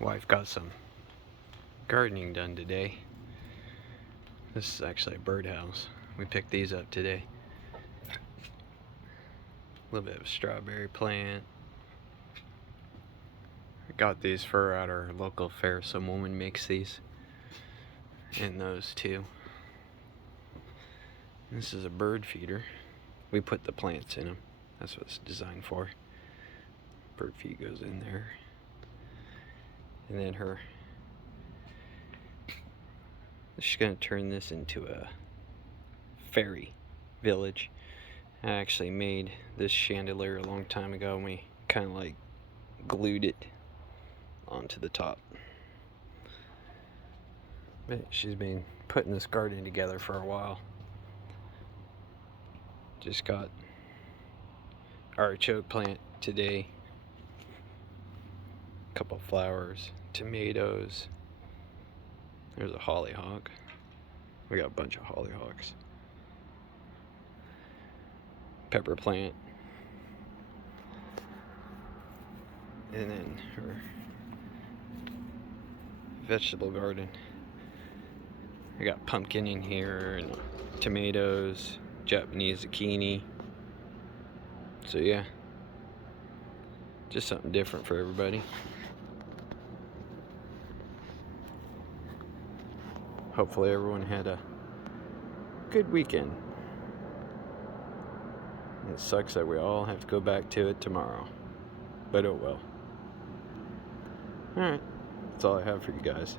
Wife got some gardening done today. This is actually a birdhouse. We picked these up today. A little bit of a strawberry plant. I got these for at our local fair. Some woman makes these. And those too. This is a bird feeder. We put the plants in them. That's what it's designed for. Bird feed goes in there. And then she's gonna turn this into a fairy village. I actually made this chandelier a long time ago, and we kind of like glued it onto the top. But she's been putting this garden together for a while. Just got artichoke plant today. A couple flowers, tomatoes. There's a hollyhock. We got a bunch of hollyhocks. Pepper plant. And then her vegetable garden. I got pumpkin in here and tomatoes, Japanese zucchini. So yeah, just something different for everybody. Hopefully everyone had a good weekend. It sucks that we all have to go back to it tomorrow, but oh well. Alright, that's all I have for you guys.